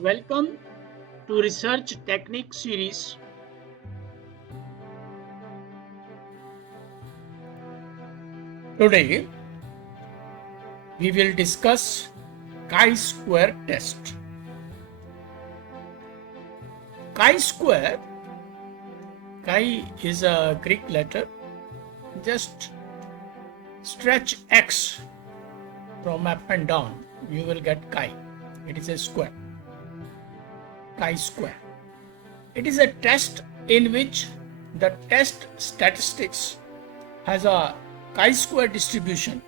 Welcome to Research Technique series. Today we will discuss chi-square test. Chi-square, chi is a Greek letter. Just stretch x from up and down, you will get chi. It is a square. Chi-square. It is a test in which the test statistics has a chi-square distribution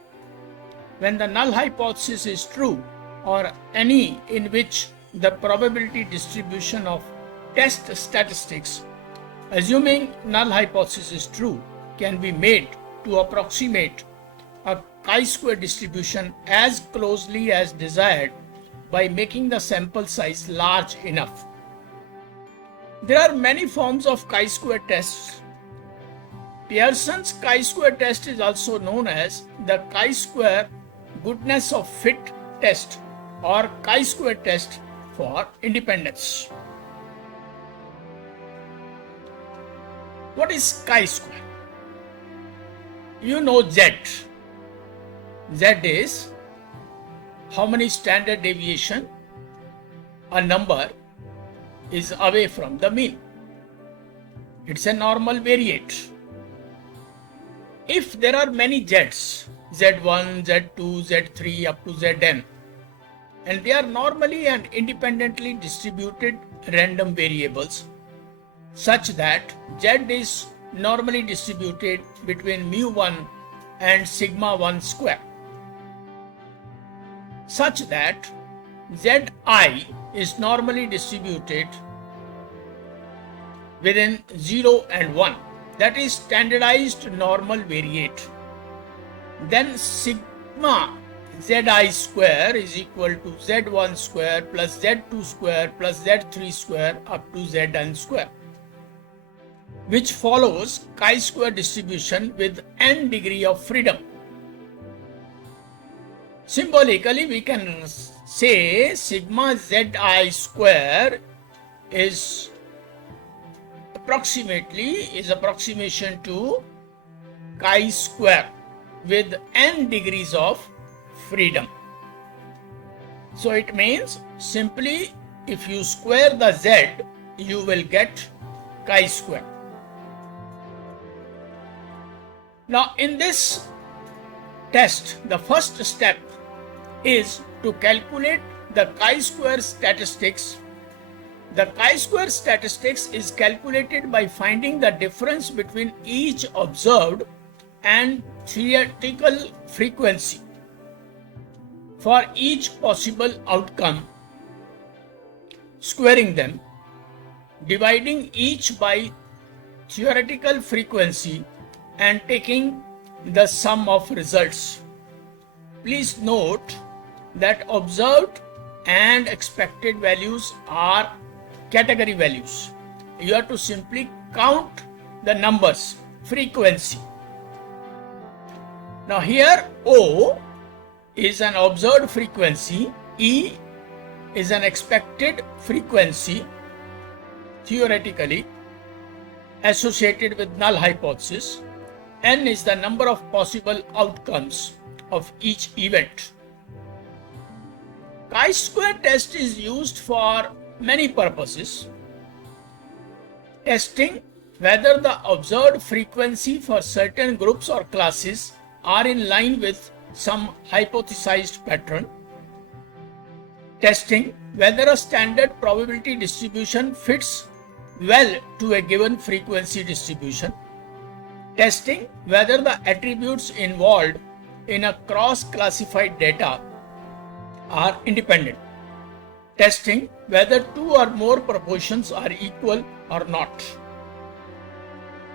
when the null hypothesis is true, or any in which the probability distribution of test statistics, assuming null hypothesis is true, can be made to approximate a chi-square distribution as closely as desired by making the sample size large enough. There are many forms of chi-square tests. Pearson's chi-square test is also known as the chi-square goodness of fit test or chi-square test for independence. What is chi-square? You know Z. Z is how many standard deviation a number is away from the mean. It's a normal variate. If there are many Z's, Z1, Z2, Z3 up to Zn, and they are normally and independently distributed random variables such that Z is normally distributed between mu1 and sigma 1 square, such that Zi is normally distributed within 0 and 1, that is standardized normal variate, then sigma Zi square is equal to Z1 square plus Z2 square plus Z3 square up to Zn square, which follows chi-square distribution with n degree of freedom. Symbolically, we can say sigma Zi square is approximation to chi-square with n degrees of freedom. So it means simply if you square the Z, you will get chi-square. Now in this test, the first step is to calculate the chi-square statistics. The chi-square statistics is calculated by finding the difference between each observed and theoretical frequency for each possible outcome, squaring them, dividing each by theoretical frequency, and taking the sum of results. Please note that observed and expected values are category values. You have to simply count the numbers, frequency. Now here O is an observed frequency, E is an expected frequency theoretically associated with null hypothesis, N is the number of possible outcomes of each event. Chi-square test is used for many purposes. Testing whether the observed frequency for certain groups or classes are in line with some hypothesized pattern. Testing whether a standard probability distribution fits well to a given frequency distribution. Testing whether the attributes involved in a cross-classified data are independent. Testing whether two or more proportions are equal or not.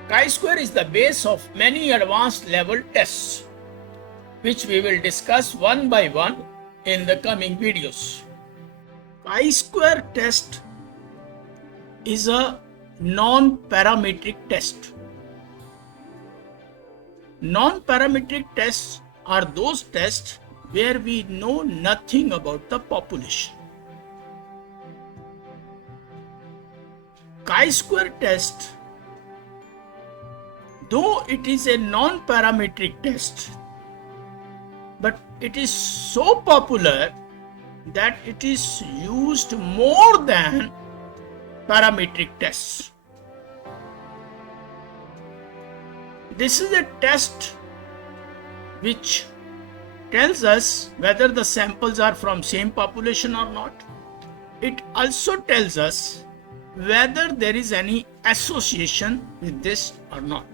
Chi-square is the base of many advanced level tests, which we will discuss one by one in the coming videos. Chi-square test is a non-parametric test. Non-parametric tests are those tests where we know nothing about the population. chi-square test, though it is a non-parametric test, but it is so popular that it is used more than parametric tests. This is a test which tells us whether the samples are from same population or not. It also tells us whether there is any association with this or not.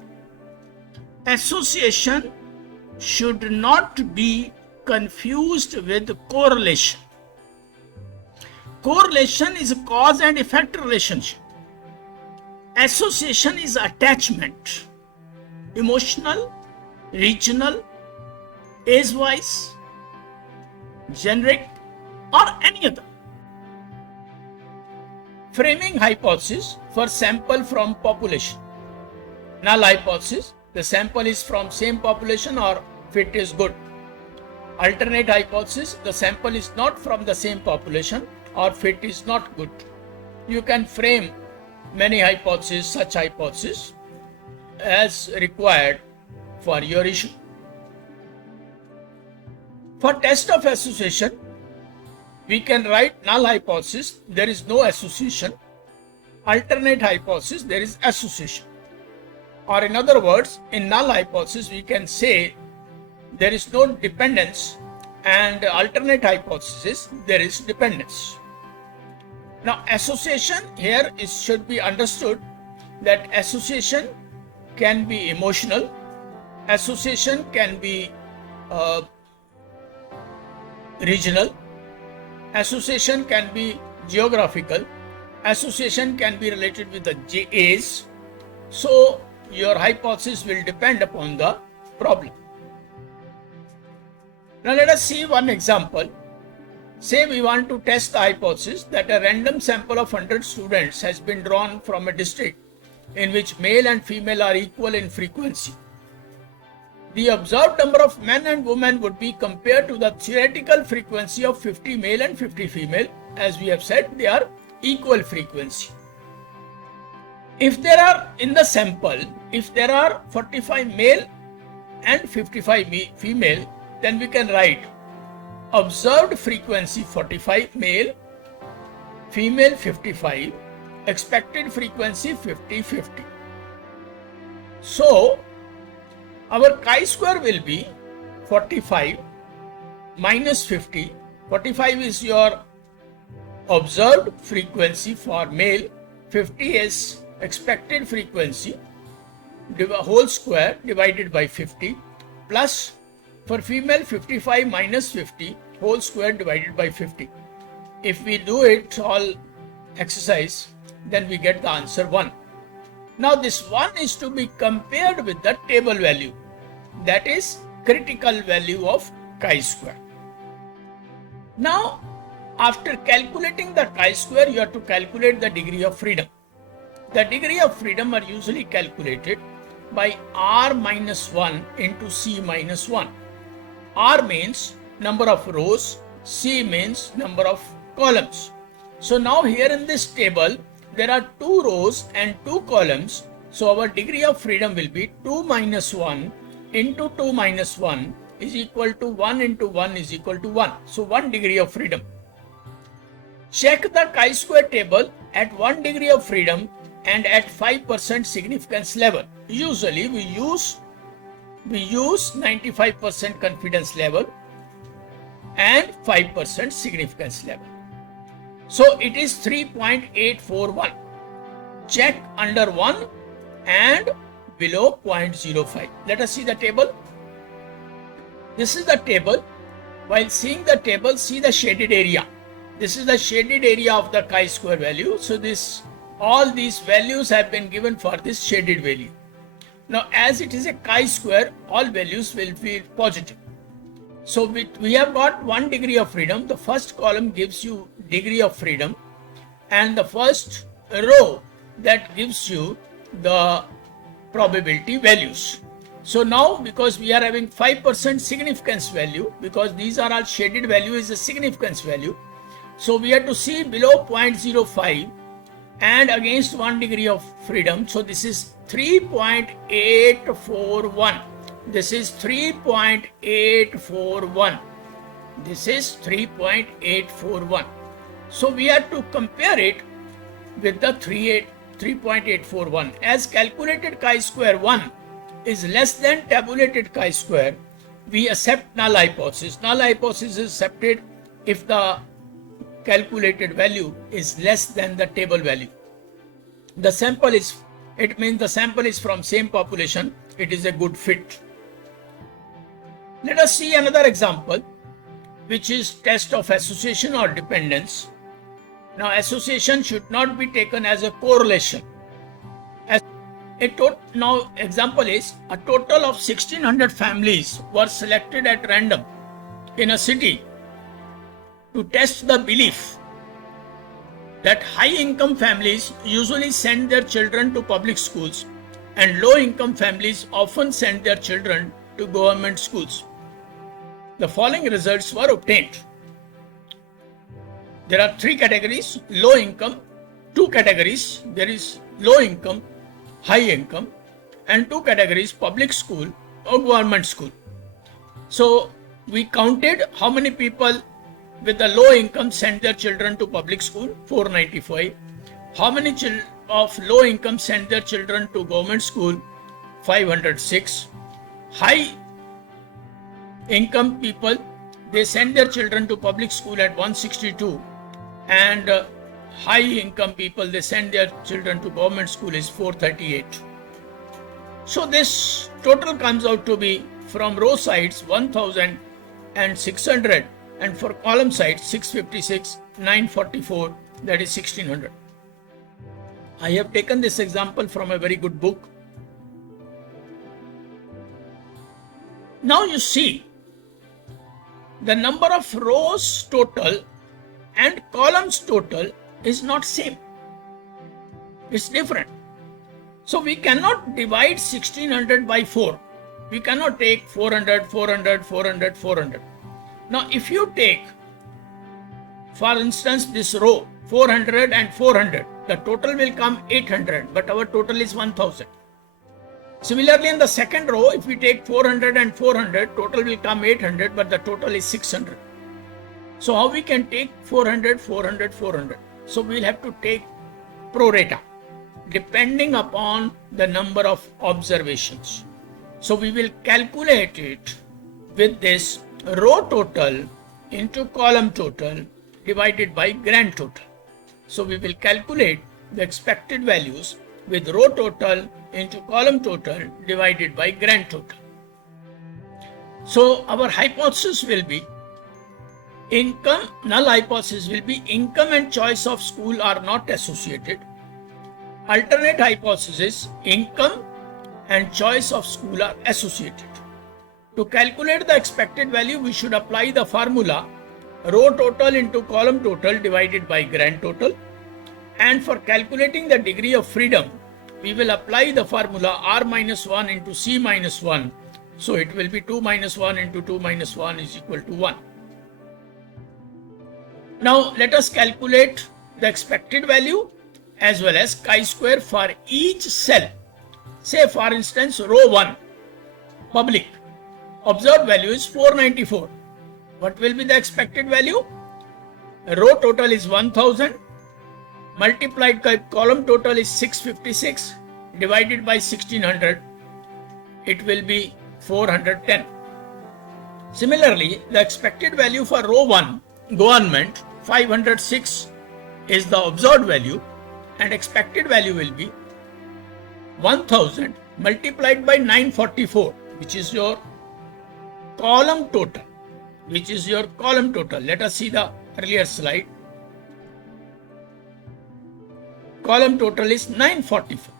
Association should not be confused with correlation. Correlation is a cause and effect relationship. Association is attachment, emotional, regional, age-wise, generic, or any other. Framing hypothesis for sample from population. Null hypothesis, the sample is from same population or fit is good. Alternate hypothesis, the sample is not from the same population or fit is not good. You can frame many hypotheses, such hypotheses, as required for your issue. For test of association, we can write null hypothesis, there is no association. Alternate hypothesis, there is association. Or in other words, in null hypothesis, we can say there is no dependence, and alternate hypothesis, there is dependence. Now, association here should be understood that association can be emotional, association can be regional, association can be geographical, association can be related with the age. So your hypothesis will depend upon the problem. Now let us see one example. Say we want to test the hypothesis that a random sample of 100 students has been drawn from a district in which male and female are equal in frequency. The observed number of men and women would be compared to the theoretical frequency of 50 male and 50 female. As we have said, they are equal frequency. If there are in the sample, if there are 45 male and 55 female, then we can write observed frequency 45 male, female 55, expected frequency 50-50. So our chi-square will be 45 minus 50. 45 is your observed frequency for male, 50 is expected frequency, whole square divided by 50, plus for female 55 minus 50, whole square divided by 50. If we do it all exercise, then we get the answer 1. Now this 1 is to be compared with the table value, that is critical value of chi-square. Now after calculating the chi-square, you have to calculate the degree of freedom. The degree of freedom are usually calculated by R minus 1 into C minus 1. R means number of rows, C means number of columns. So now here in this table, there are 2 rows and 2 columns. So our degree of freedom will be 2 minus 1 into 2 minus 1 is equal to 1 into 1 is equal to 1. So 1 degree of freedom. Check the chi-square table at 1 degree of freedom and at 5% significance level. Usually we use 95% confidence level and 5% significance level. So it is 3.841. Check under 1 and below 0.05. Let us see the table. This is the table. While seeing the table, see the shaded area. This is the shaded area of the chi-square value. So all these values have been given for this shaded value. Now as it is a chi-square, all values will be positive. So we have got 1 degree of freedom. The first column gives you degree of freedom, and the first row that gives you the probability values. So now because we are having 5% significance value, because these are all shaded value is a significance value. So we have to see below 0.05 and against 1 degree of freedom. So this is 3.841. This is 3.841. This is 3.841. So we have to compare it with the 3.841. As calculated chi-square 1 is less than tabulated chi-square, we accept null hypothesis. Null hypothesis is accepted if the calculated value is less than the table value. The sample is, it means the sample is from same population. It is a good fit. Let us see another example, which is test of association or dependence. Now, association should not be taken as a correlation. Now, example is a total of 1600 families were selected at random in a city to test the belief that high-income families usually send their children to public schools and low-income families often send their children to government schools. The following results were obtained. There are 3 categories: low income, 2 categories, there is low income, high income, and 2 categories, public school or government school. So we counted how many people with the low income sent their children to public school, 495. How many of low income sent their children to government school, 506. High income people, they send their children to public school at 162, and high income people, they send their children to government school is 438. So this total comes out to be from row sides 1600 and for column sides 656, 944, that is 1600. I have taken this example from a very good book. Now you see, the number of rows total and columns total is not same. It's different. So we cannot divide 1600 by 4. We cannot take 400, 400, 400, 400. Now if you take, for instance, this row 400 and 400, the total will come 800, but our total is 1000. Similarly, in the second row, if we take 400 and 400, total will come 800, but the total is 600. So how we can take 400, 400, 400? So we'll have to take prorata, depending upon the number of observations. So we will calculate it with this row total into column total divided by grand total. So we will calculate the expected values with row total into column total divided by grand total. So our hypothesis will be income, null hypothesis will be income and choice of school are not associated. Alternate hypothesis, income and choice of school are associated. To calculate the expected value, we should apply the formula row total into column total divided by grand total. And for calculating the degree of freedom, we will apply the formula R minus 1 into C minus 1. So it will be 2 minus 1 into 2 minus 1 is equal to 1. Now let us calculate the expected value as well as chi-square for each cell. Say for instance row 1, public, observed value is 494. What will be the expected value? Row total is 1000. Multiplied by column total is 656 divided by 1600, it will be 410. Similarly, the expected value for row 1, government, 506 is the observed value, and expected value will be 1000 multiplied by 944, which is your column total. Let us see the earlier slide. Column total is 944.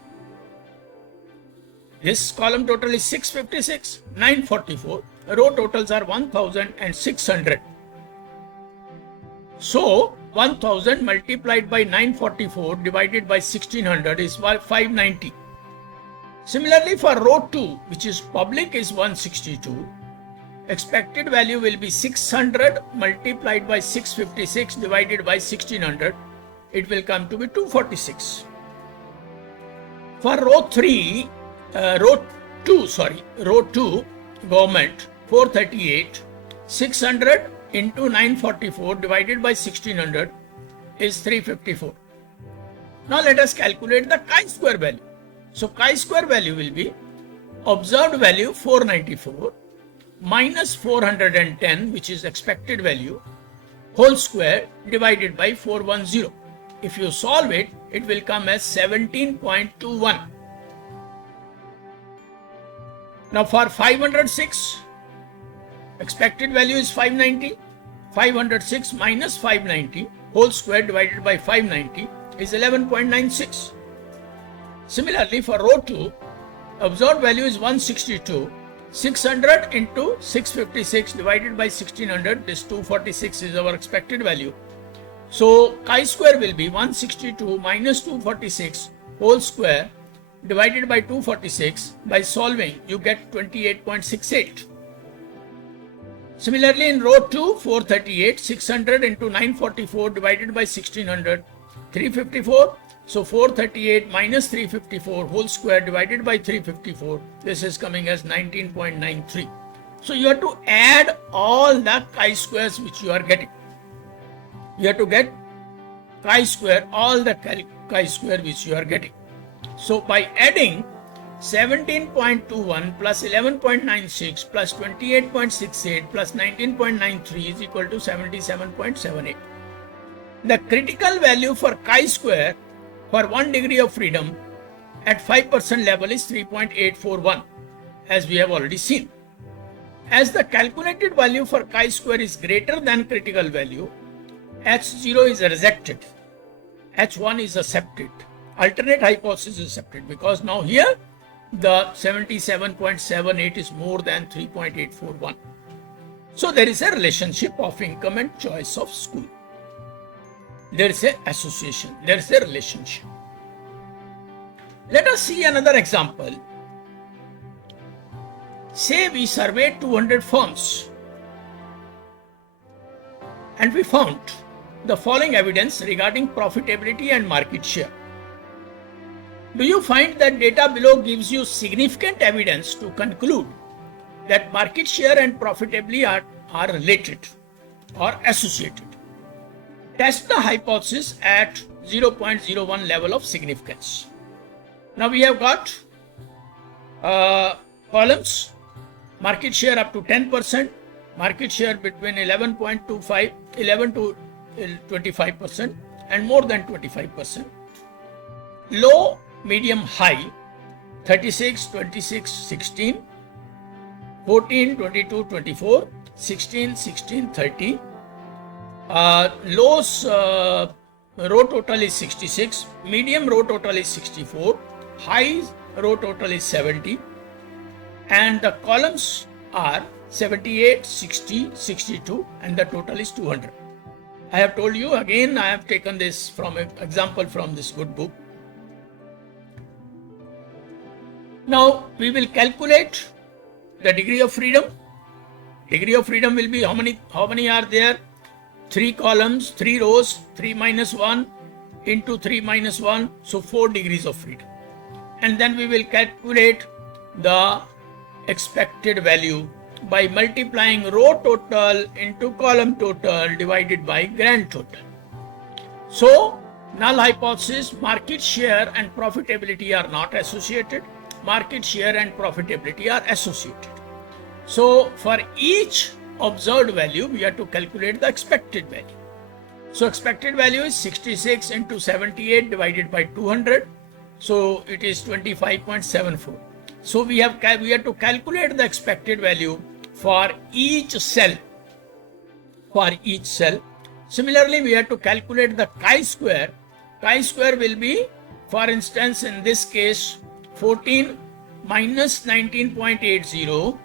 This column total is 656, 944. Row totals are 1000 and 600. So 1000 multiplied by 944 divided by 1600 is 590. Similarly, for row 2, which is public, is 162. Expected value will be 600 multiplied by 656 divided by 1600. it will come to be 246. For row 2, government 438, 600 into 944 divided by 1600 is 354. Now let us calculate the chi-square value. So chi-square value will be observed value 494 minus 410, which is expected value, whole square divided by 410. If you solve it, it will come as 17.21. Now for 506, expected value is 590. 506 minus 590 whole square divided by 590 is 11.96. Similarly, for row 2, observed value is 162. 600 into 656 divided by 1600, this 246 is our expected value. So chi-square will be 162 minus 246 whole square divided by 246. By solving, you get 28.68. Similarly, in row 2, 438, 600 into 944 divided by 1600, 354. So 438 minus 354 whole square divided by 354, this is coming as 19.93. So you have to add all the chi-squares which you are getting. You have to get chi-square, all the chi-square which you are getting. So by adding 17.21 plus 11.96 plus 28.68 plus 19.93 is equal to 77.78. The critical value for chi-square for 1 degree of freedom at 5% level is 3.841, as we have already seen. As the calculated value for chi-square is greater than critical value, H0 is rejected, H1 is accepted, alternate hypothesis is accepted, because now here the 77.78 is more than 3.841. So there is a relationship of income and choice of school. There is an association, there is a relationship. Let us see another example. Say we surveyed 200 firms and we found the following evidence regarding profitability and market share. Do you find that data below gives you significant evidence to conclude that market share and profitability are related or associated? Test the hypothesis at 0.01 level of significance. Now we have got columns, market share up to 10%, market share between 11 to 25% and more than 25%. Low, medium, high, 36, 26, 16, 14, 22, 24, 16, 16, 30. Lows row total is 66, medium row total is 64, high row total is 70, and the columns are 78, 60, 62, and the total is 200. I have told you again, I have taken this from an example from this good book. Now we will calculate the degree of freedom. Degree of freedom will be how many are there? 3 columns, 3 rows, 3 minus 1 into 3 minus 1, so 4 degrees of freedom. And then we will calculate the expected value by multiplying row total into column total divided by grand total. So, null hypothesis, market share and profitability are not associated. Market share and profitability are associated. So, for each observed value, we have to calculate the expected value. So expected value is 66 into 78 divided by 200. So it is 25.74. So we have to calculate the expected value for each cell. Similarly, we have to calculate the chi-square. Chi-square will be, for instance, in this case, 14 minus 19.80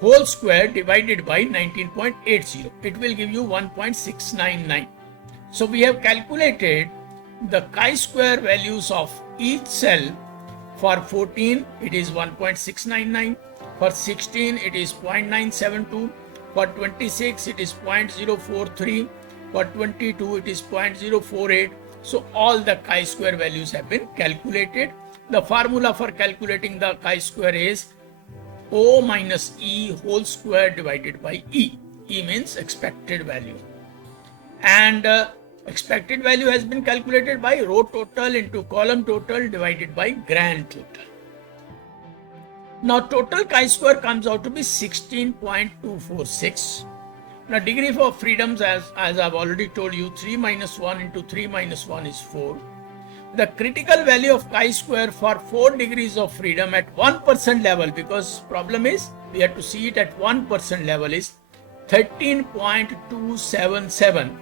whole square divided by 19.80. It will give you 1.699. So we have calculated the chi-square values of each cell. For 14, it is 1.699. For 16, it is 0.972. For 26, it is 0.043. For 22 it is 0.048. So all the chi-square values have been calculated. The formula for calculating the chi-square is O minus E whole square divided by E. E means expected value. And expected value has been calculated by row total into column total divided by grand total. Now total chi-square comes out to be 16.246. Now degree of freedoms, as I've already told you, 3 minus 1 into 3 minus 1 is 4. The critical value of chi-square for 4 degrees of freedom at 1% level, because problem is we have to see it at 1% level, is 13.277.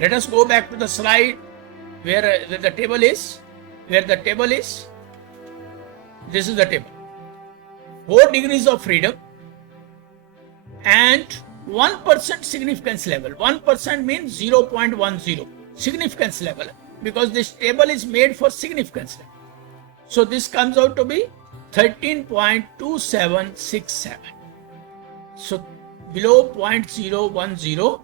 Let us go back to the slide where the table is. Where the table is, this is the table. 4 degrees of freedom and 1% significance level. 1% means 0.10 significance level, because this table is made for significance level. So this comes out to be 13.2767. So below 0.010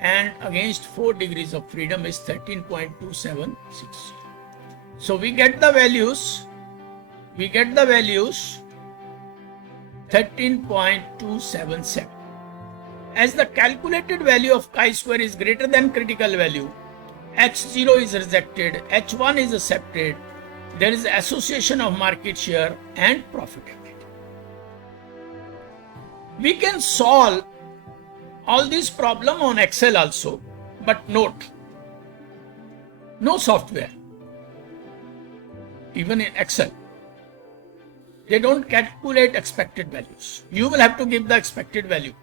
and against 4 degrees of freedom is 13.2760. So we get the values 13.277. As the calculated value of chi-square is greater than critical value, H0 is rejected, H1 is accepted, there is association of market share and profitability. We can solve all these problems on Excel also, but note, no software, even in Excel, they don't calculate expected values. You will have to give the expected value.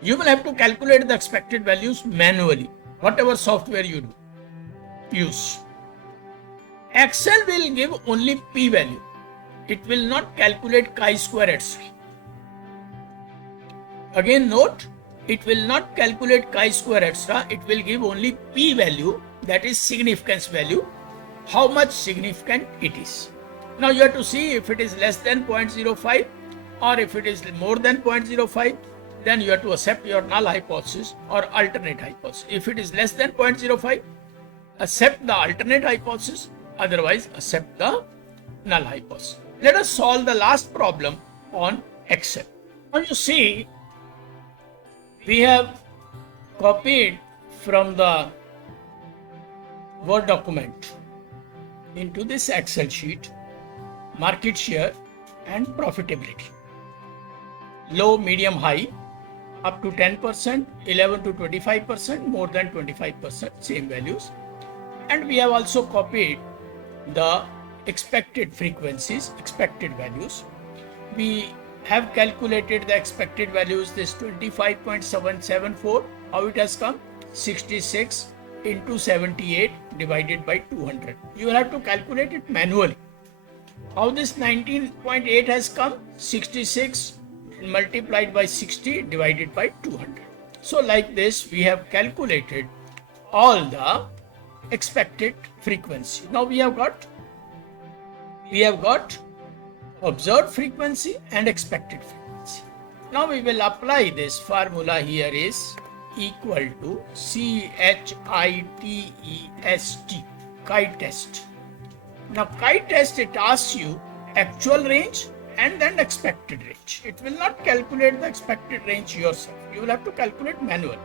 You will have to calculate the expected values manually, whatever software you use. Excel will give only P value. It will not calculate chi-square itself. Again note, it will not calculate chi-square extra, it will give only P value, that is significance value, how much significant it is. Now you have to see if it is less than 0.05 or if it is more than 0.05, then you have to accept your null hypothesis or alternate hypothesis. If it is less than 0.05, accept the alternate hypothesis, otherwise accept the null hypothesis. Let us solve the last problem on Excel. Now you see, we have copied from the Word document into this Excel sheet market share and profitability. Low, medium, high, up to 10%, 11 to 25%, more than 25%, same values. And we have also copied the expected frequencies, expected values. We have calculated the expected values, this 25.774, how it has come? 66 into 78 divided by 200. You will have to calculate it manually. How this 19.8 has come? 66 multiplied by 60 divided by 200. So like this we have calculated all the expected frequency. Now we have got observed frequency and expected frequency. Now we will apply this formula here is equal to CHITEST, chi-test. Now chi-test, it asks you actual range and then expected range. It will not calculate the expected range yourself. You will have to calculate manually.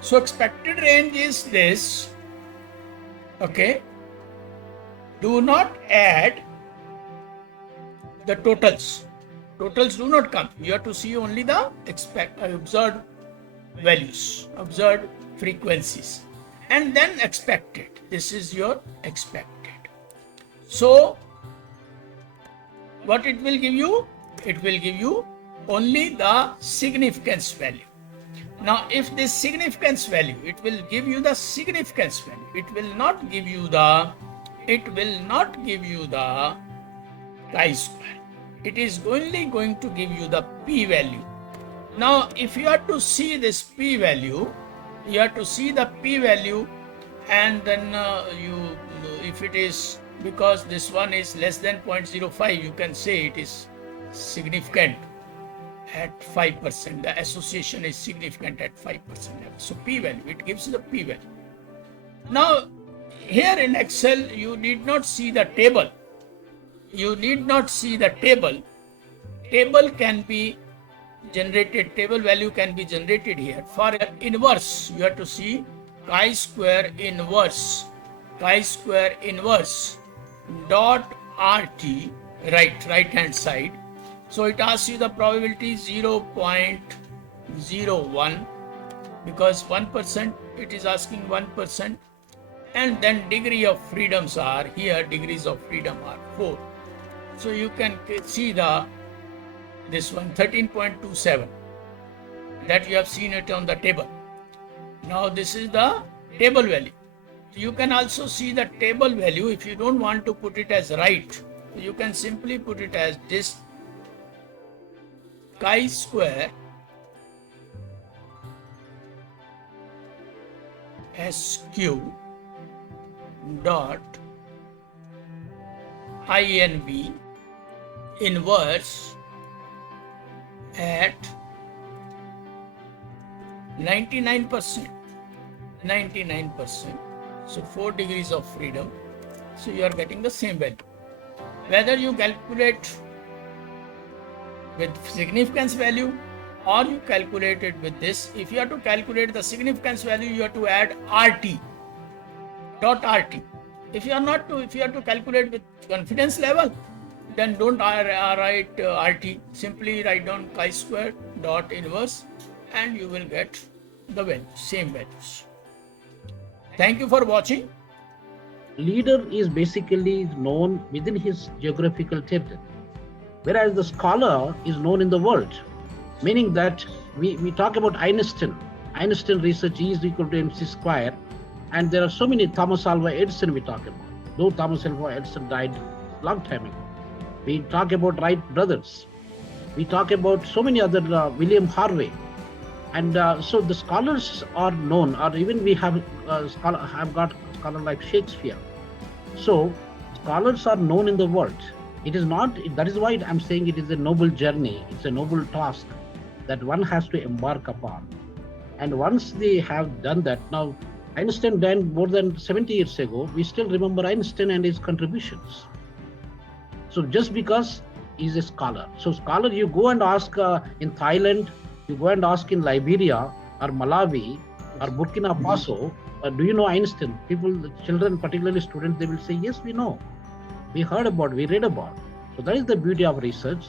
So expected range is this. Okay. Do not add the totals. Totals do not come. You have to see only the observed values, observed frequencies, and then expected. This is your expected. So what it will give you? It will give you only the significance value. Now if this significance value, it will give you the significance value. It will not give you the chi-square. It is only going to give you the P value. Now if you have to see this P value, you have to see the P value, and then if it is, because this one is less than 0.05, you can say it is significant, at 5%. The association is significant at 5% level. So p-value, it gives the p-value. Now, here in Excel, you need not see the table. You need not see the table. Table can be generated, table value can be generated here. For inverse, you have to see chi-square inverse dot RT, right hand side. So it asks you the probability 0.01 because 1%, it is asking 1%, and then degree of freedoms are here, degrees of freedom are 4. So you can see this one 13.27, that you have seen it on the table. Now this is the table value. You can also see the table value. If you don't want to put it as right, you can simply put it as this chi-square SQ dot INV inverse at 99%. So 4 degrees of freedom. So you are getting the same value. Whether you calculate with significance value or you calculate it with this, if you have to calculate the significance value, you have to add RT, dot RT. If you have to calculate with confidence level, then don't write RT. Simply write down chi-square dot inverse and you will get the value, same values. Thank you for watching. Leader is basically known within his geographical territory, whereas the scholar is known in the world, meaning that we talk about Einstein research is equal to mc square, and there are so many Thomas Alva Edison we talk about, though Thomas Alva Edison died long time ago. We talk about Wright brothers, we talk about so many other William Harvey, and so the scholars are known, or even we have got scholar like Shakespeare. So scholars are known in the world. It is not, that is why I'm saying it is a noble journey, it's a noble task that one has to embark upon. And once they have done that, now Einstein died more than 70 years ago, we still remember Einstein and his contributions. So just because he's a scholar. So scholar, you go and ask in Thailand, you go and ask in Liberia or Malawi or Burkina Faso, do you know Einstein? People, children, particularly students, they will say, yes, we know. We heard about, we read about. So that is the beauty of research.